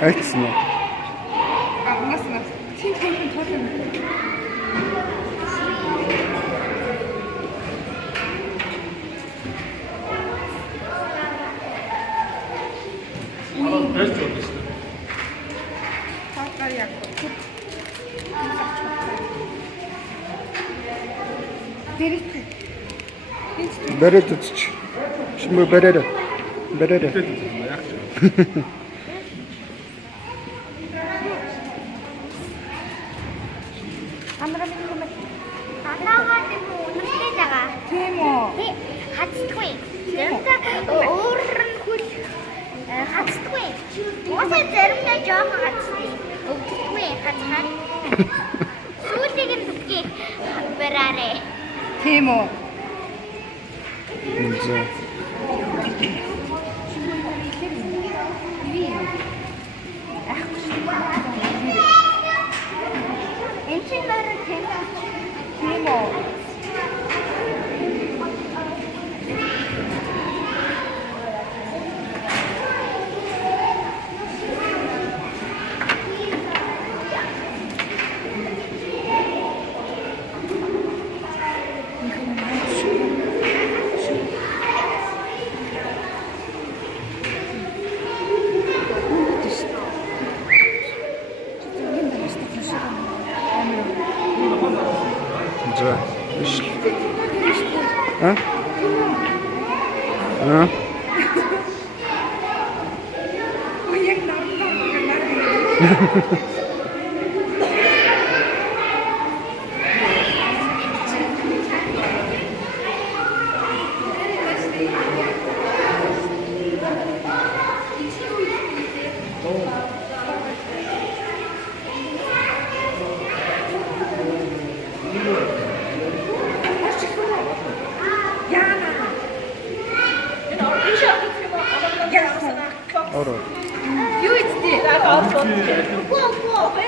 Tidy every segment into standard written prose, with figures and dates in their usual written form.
Айтсан уу? Угаас нь тийм тоолон. Байж болно шүү дээ. Тоолгоор яг. Бариад үзчих. Шимээ бариараа. Бариараа. Яг ч. Амраа минь юм. Анагаад юм үнэтэй байгаа. Тийм үү. Тий, хацдаггүй. Заримдаа өөр нь хөл хацдаггүй. Уусаа заримдаа жоохон хацдаг. Өвддөггүй хацхаар. Сүүлийг нь бүхий бараарэ. Тийм үү. За. Энд чинь бараг тийм үү. За. А? А? Яг нартай. Ороо. Юу ийдтэй? Үгүй үгүй.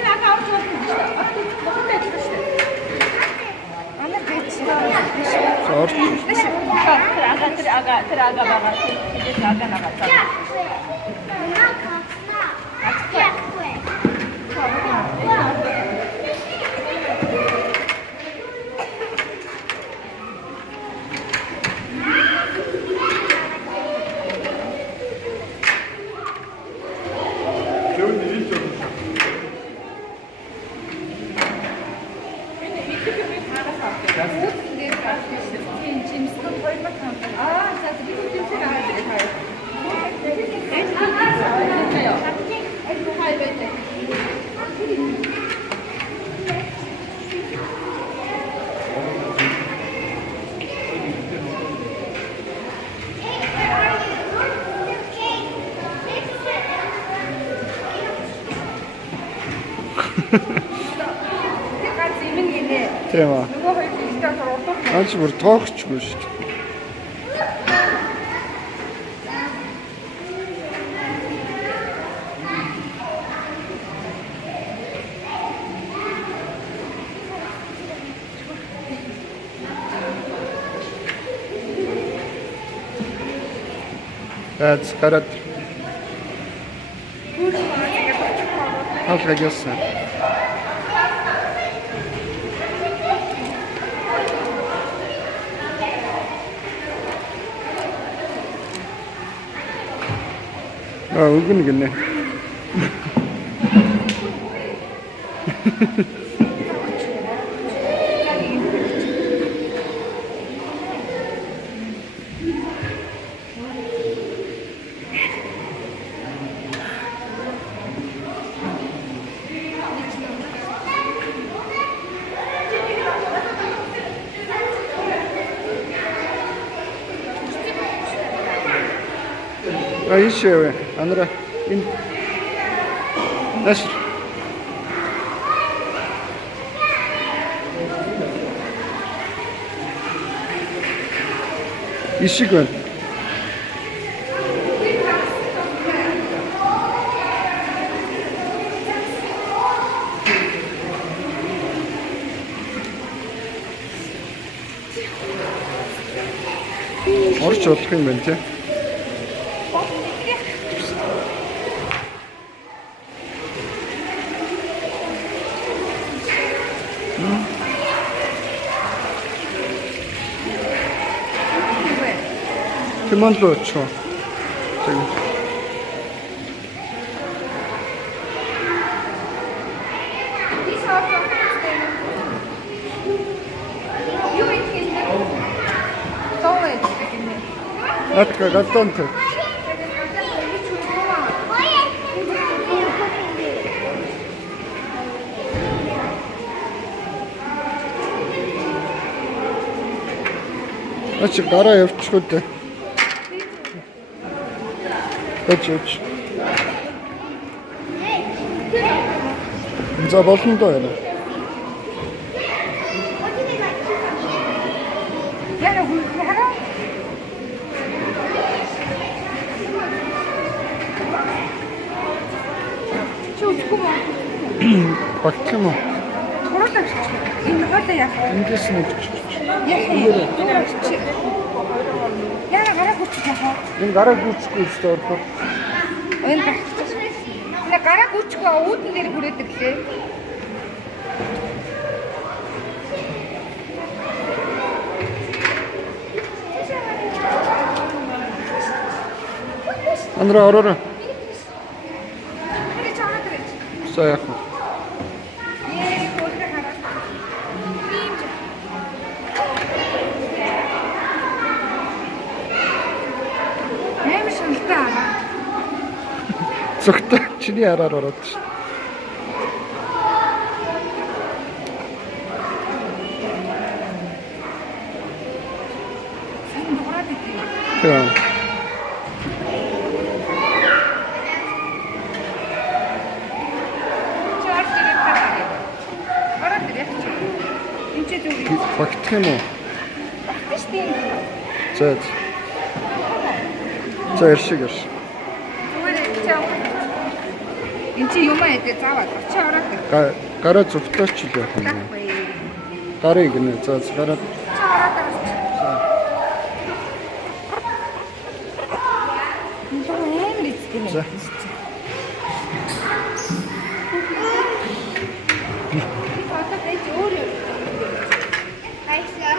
Ана бич. Орч. Тийм аа. Нөгөө хоёр зүйлтэй урдуур. Аач бүр тоогчгүй шүү дээ. Эц хараад. Хавраг яасан. Үгэн гинэ. Ишээ анара энэ Насир ишиг байна. Орч болох юм байна тий. 왜? 그만둬 쳐. 저기. These are from Pakistan. You eat in the toilet. Atka gattantık. Açık ara yapıştı. Aç. 이제 벌써 더 해라. Yeah, we have. Baktı mı? Burada küçük. Orada ya. İncisini küçük. Burada küçük. Yani kara küçük ya. 이 가라 구치고 있어. Önde. 근데 kara küçük o ඌтэн дээр хүрээдэг лээ. 안들아 얼어라. 그래 전화 드렸지. 싸야. 예, 거기다 가라. Нэмэр шунтай аа. Зөвхөн чиний араар ороод. Сайн дуурайд идэв. Тийм. Чаар дээрээ тараа. Ороод ирэх. Энд чи зүг. Багтах юм уу? Багтаж тийм. За. За иршиг ирш. Зүгээр чаа. Энд чи юм аа заавал очи ороод ир. Гараа зүгтөөч л яах юм. Гахгүй. Гарыг нэ. За гараа. Чаа ороод ир. Нэмэр эцдэг За. юм. Одоо байж өөрөө. Хайсаа.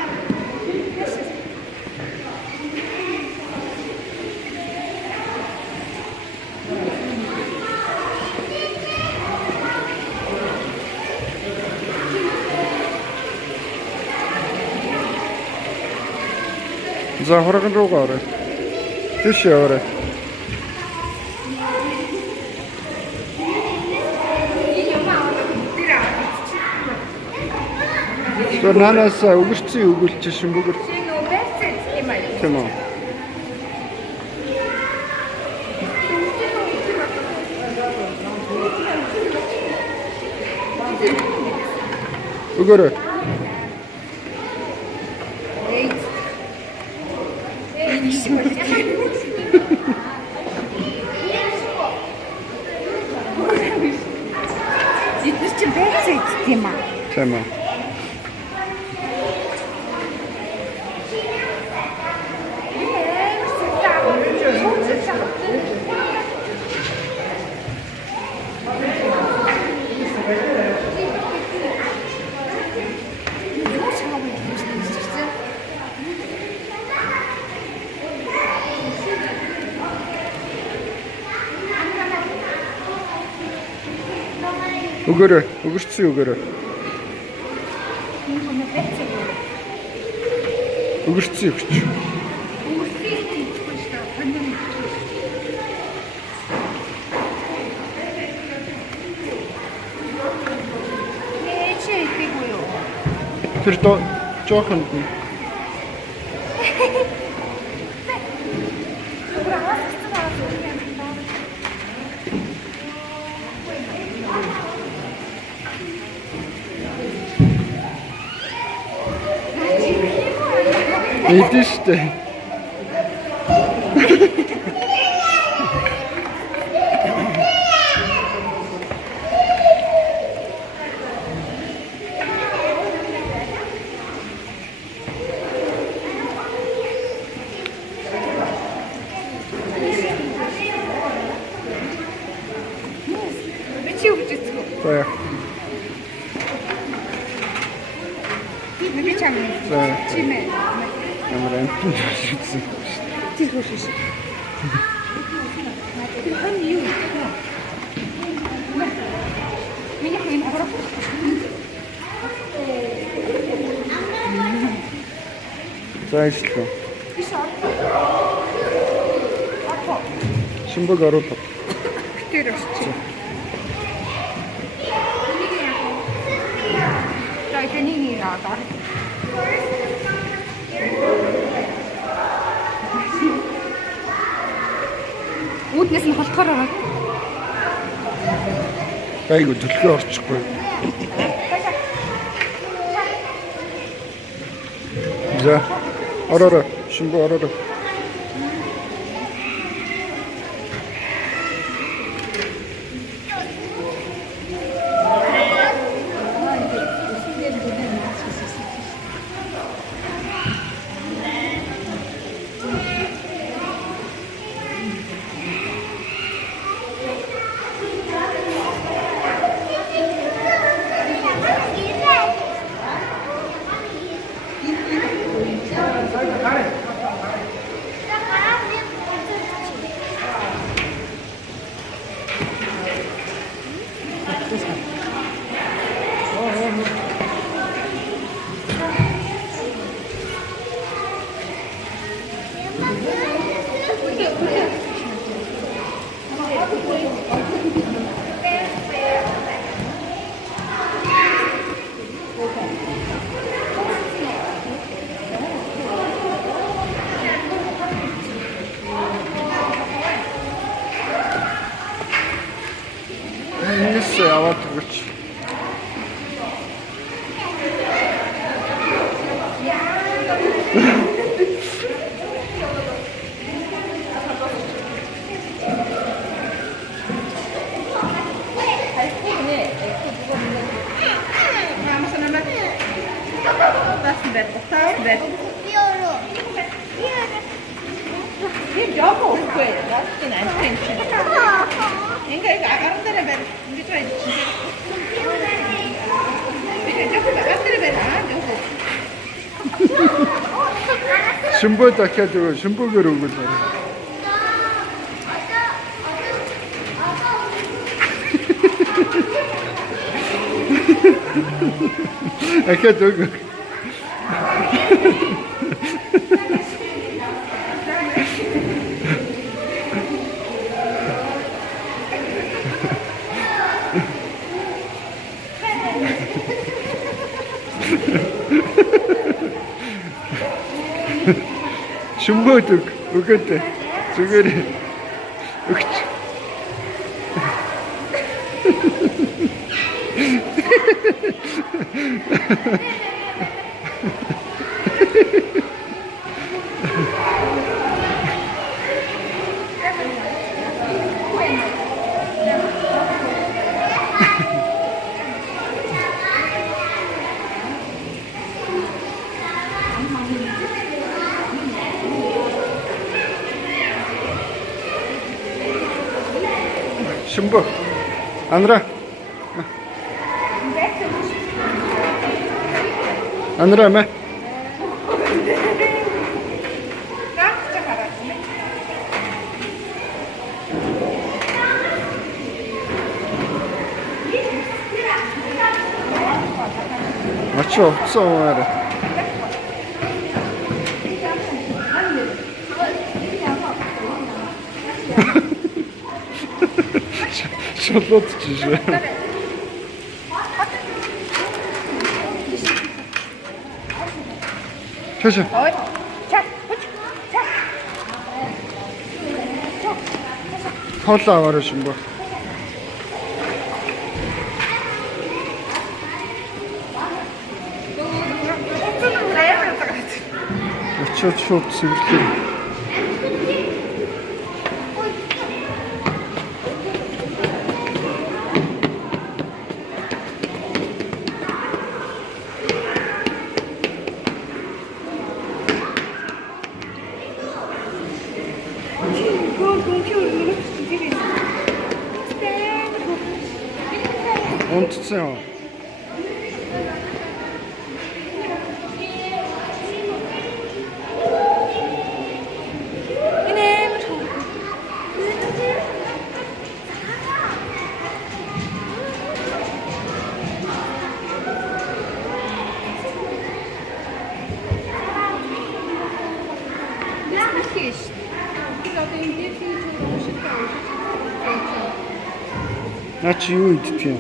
За хорогон руугаа орой. Тийш яваарай. Тэр нанаас өгөрцөн өгүүлж шимбүгэр Чи нөө байцаа юм аа. тийм үү? Өгөрөө. Эдгээр чи байцаа идэх юм аа. Тийм үү? Өгөрөө. Өгөрцөн өгөрөө. Өгөрцөн өгч. Чи идэхгүй юу? Тэр жоохон идэв штэ. Би чи өгч эцгүү. За. Би чам. Чимээ. Ямар амтэн шийдсэн. Тэр хөшөш. Тэр хэн юу? Миний хэн аврах. Зайшлаа. Биш ор. Шимбэг оруулав. Тэр өсч. За тэнийг яагаад? Үүднээс нь холтохоор байгаа. Гайгүй төлхөө орчихгүй. За. Ороо. Шимбэг ороо. Энэс аваад өгч. Шимбэг дахиад өгөө, шимбэгээр өгвөл. Ахад өгөө. Шимбэг өгөөд зүгээр өгч. Шимбэг. Андра. Андра мэ. Ачаа уцаа. Шалот чижээ. Чаша. Ой. Чак. Хоолоо аваарай Шимбэг. Очоод шууд сэвэрлээ. Унтцсан. Наа чи юу идэх юм?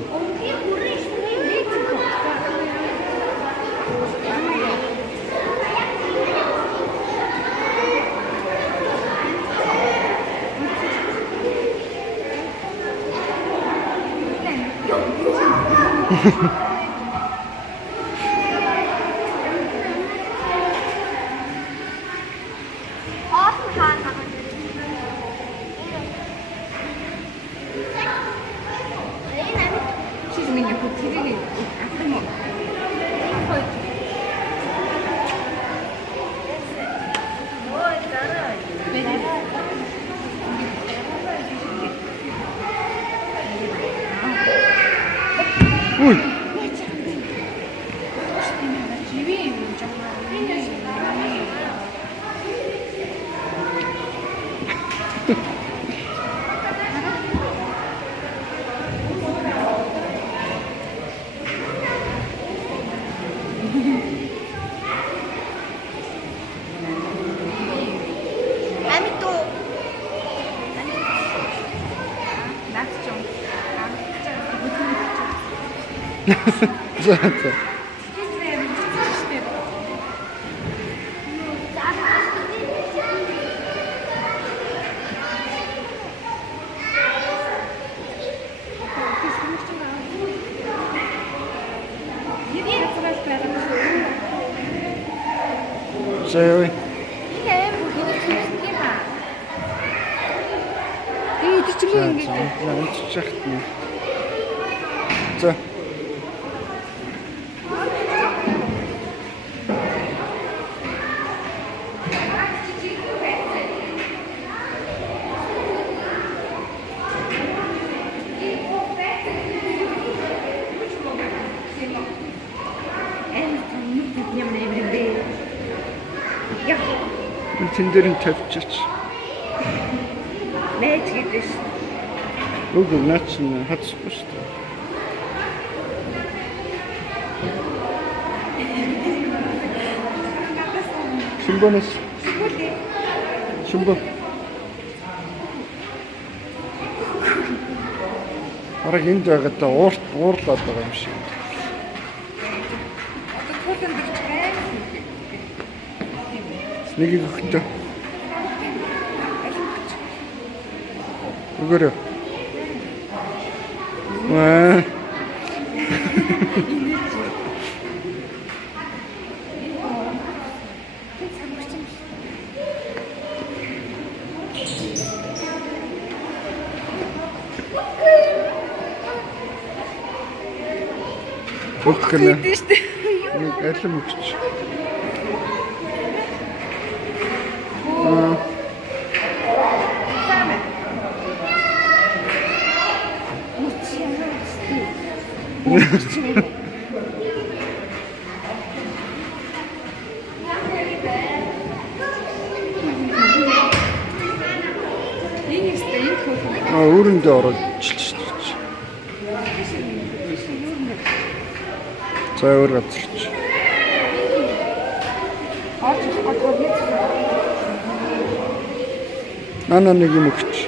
Чи миний бүтгэрийг авах юм уу? Ui. За. За яа. Ээ чи юу ингэж Амтчих шахтна. За. Тэн дээр нь тавьчих. Мэж гэдэг ш. Үгүй наач нь хацхгүй шүү дээ. Шимбанас. Шимбан. Араг энд байгаадаа уурлаад байгаа юм шиг. Одоо туулан дэрч байна. Нэг өгтөө. Өгөрөө. Аа. Өгөх нэ. Нэг алим өгч. Өөрөндөө ороод чилчилж. За өөр газарч. Нана нэг юм өгч.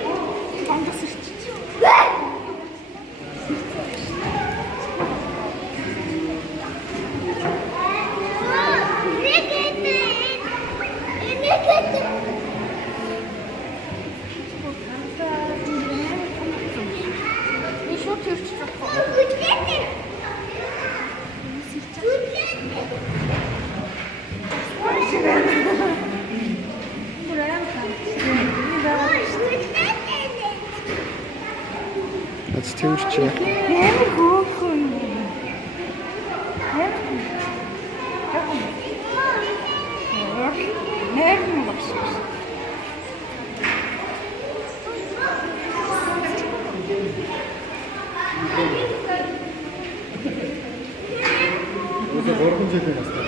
That's тэмэрч. Ямар хөөхөн. Нэрм багш. Өдөө 3 жилийн настай.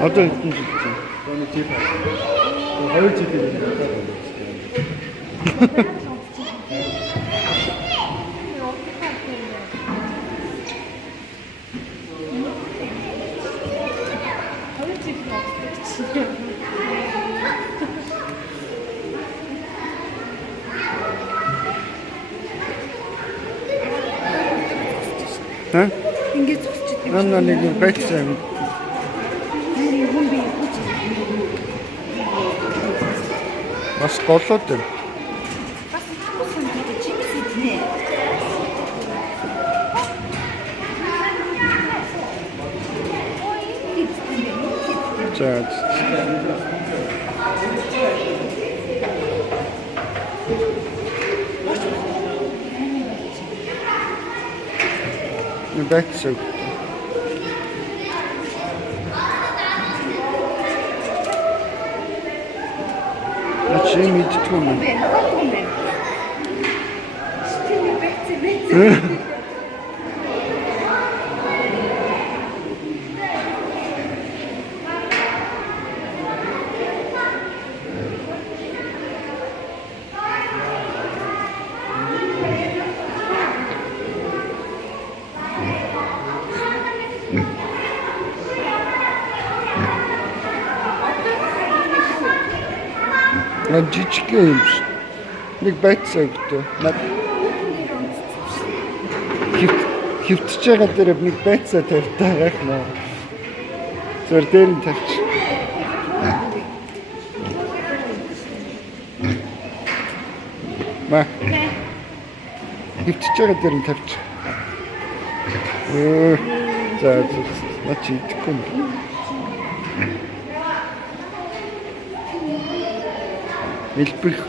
Одоо энэ жил. Таны жил. 2 жилийн настай. Аа? Ингээд зогсчихдаг. Наа нэг байцсан. Хүн бий. Бас голоод байна. Бас итгэсэн гэдэг чимээс иднэ. За. Байцсан. Чи мэдтгүй юм. Жижиг юм шүү. Нэг байцсан өгдөө. Хөвтөж байгаа дээр нэг байцаа тавьтаа яг нөө. Зөр дээр нь тавьчих. Ма. Хөвтөж байгаа дээр нь тавьчих. За наач идэхгүй юм. Элбэх.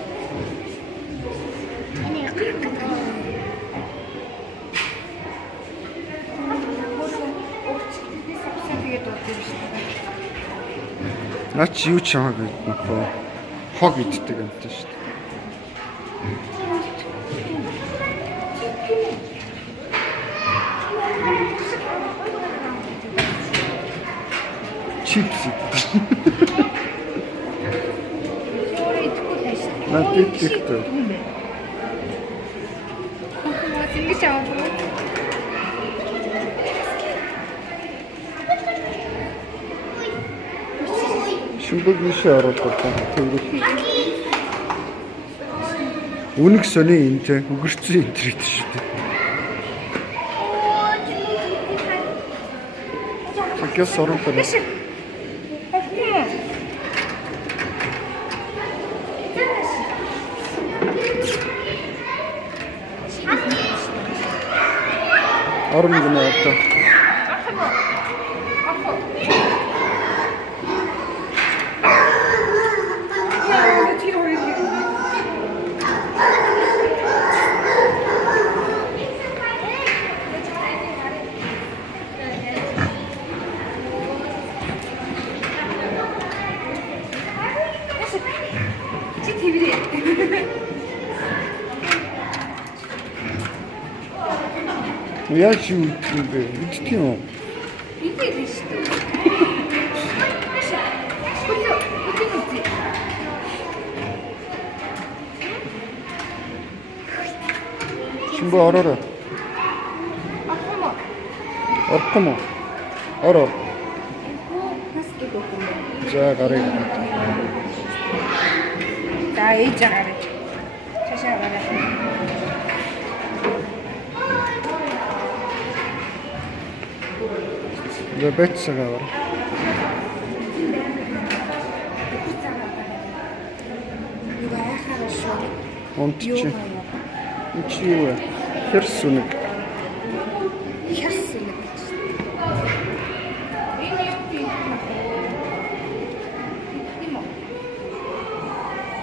Наач юу ч хамаагүй нөхөө. Хог иддэг юм тийм шүү дээ. Чипс иддэг. Наад иддэг. Ингэж авах. Шүмбэг ийшээ оруулах төгөл. Үнэг сони энтэй үгэрцэн энтрийд шүү дээ. Чакяс оруулах. Орон гэнэ одоо. Яаж юу юм бэ? Үдтий юм. Идэх шүү дээ. Шүмбэ ороо. Орох юм уу? Ороо. За гарыг. За ээж гарыг. Чашаа гарыг. За бэцсага аваа. Онтчи. Чи юу вэ? Хэрсүнэг. Хэрсүнэг.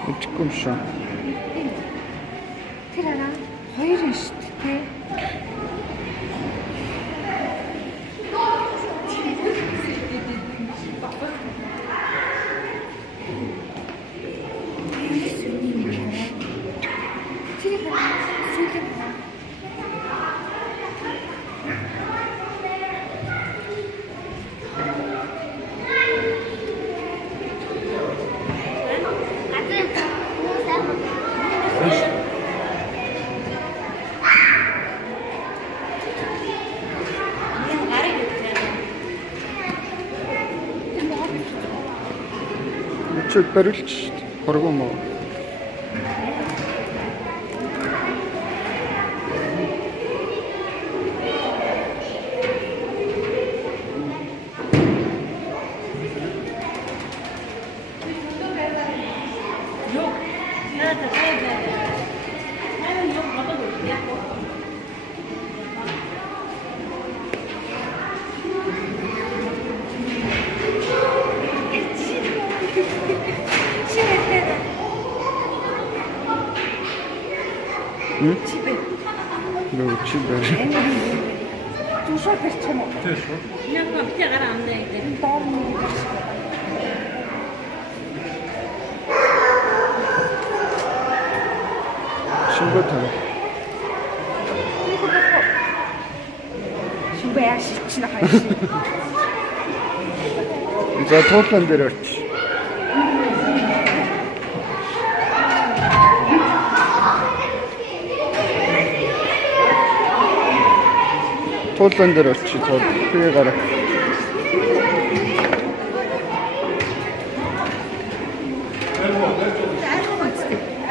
Итгэм шүү. Тэр араа хоёр нь шүү дээ. Чөт барилч хоргоо моо. 응? 집에. 너 집에. 두셔 배쳐먹. Nhắc gặp chắc làm gì thì 신발 타라. 신부야 씨 지나가야지. 이제 톱만 들었지. 톱만 들었지. 더 크게 가라.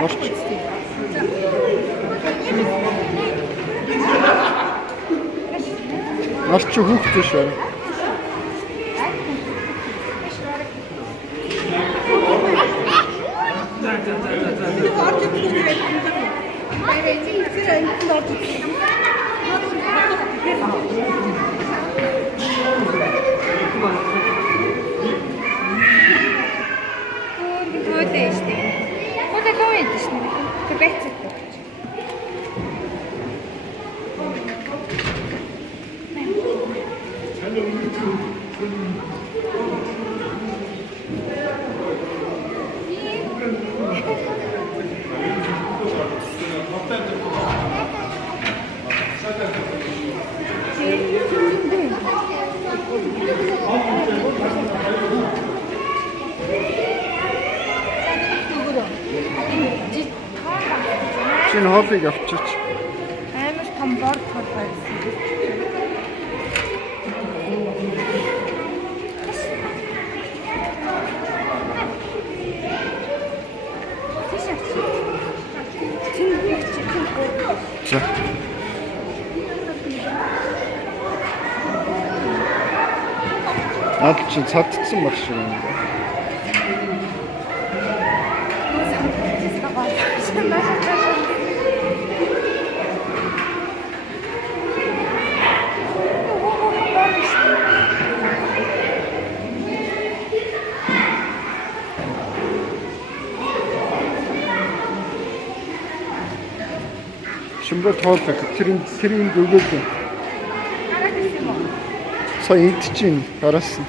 맛있지? 맛있지? 훅 드셔. Öyle işte. O da gayet işte. Köpek çıktı. 진 허브가 없지. Аймаш том бор толгойсон. 자. 나도 지금 사특슨 맛이라는 거. 신발 더웠다. 그 트림 긁을게. 서인티진 알았어.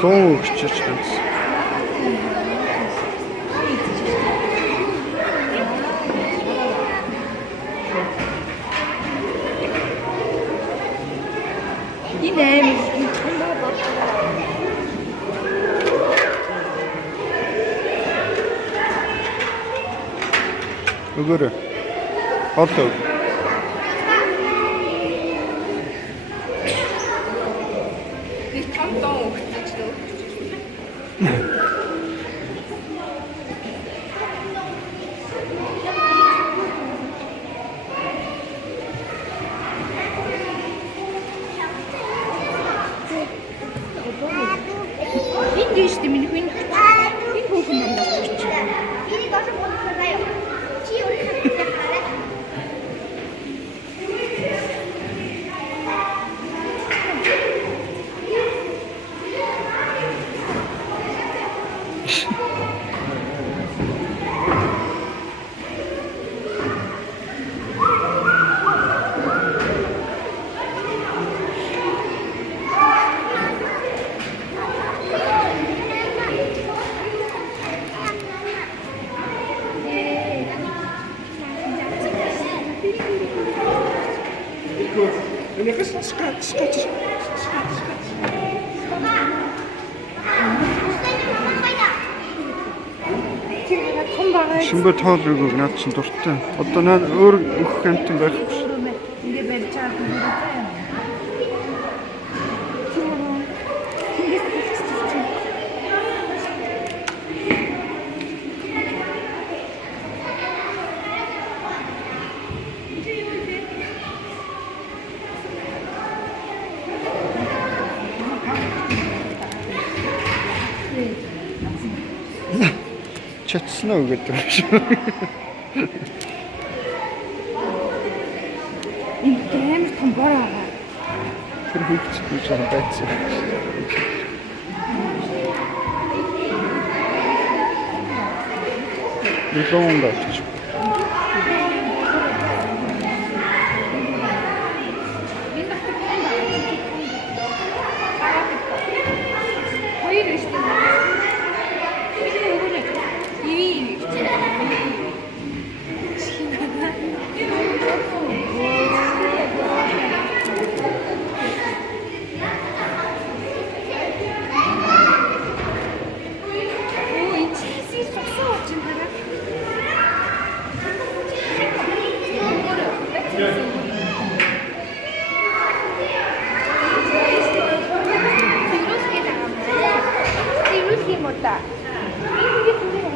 너무 귀찮지 않았어. Yine 이거를 어떠? tam tą chcę. Hindi işte minik minik. Bir kokundan da küçük. 이리 가서 뭐 살까요? 지우리 가서 갈래? 신발 타들고 그냥 진 дуртай. Одоо наа өөр өөх амтан байх. Ингээ барьж байгаа юм байна. Чатснаа үгээд байна. Энэ амар том бор байгаа. Тэр хөвчтэй жоо байцсан. 밀봉은 같죠. 거의를 시켰는데 이제 이거를 이미 오, 이 치즈 속삭 진짜라. Rus 못다. 이게 소리가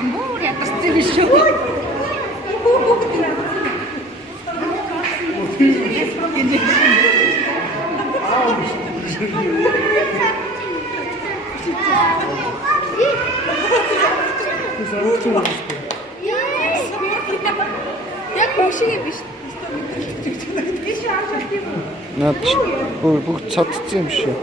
Amore, a tastiere show. Jak musimy być? Bu çatı demiş ya.